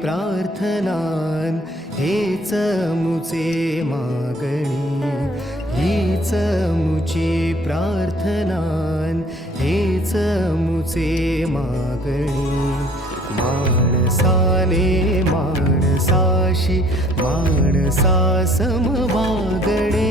प्रार्थनान हेच मुचे मागणी, हीच मुची प्रार्थनान हेच मुचे मागणी. माणसाने माणसाशी माणसा सम वागणे,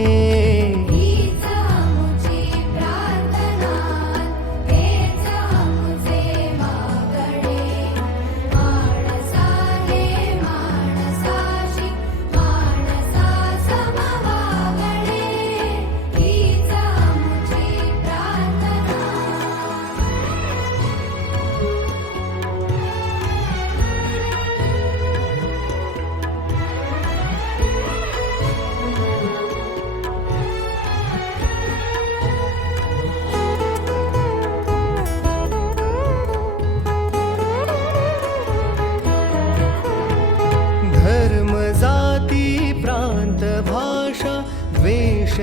धर्म जाती प्रांत भाषा द्वेष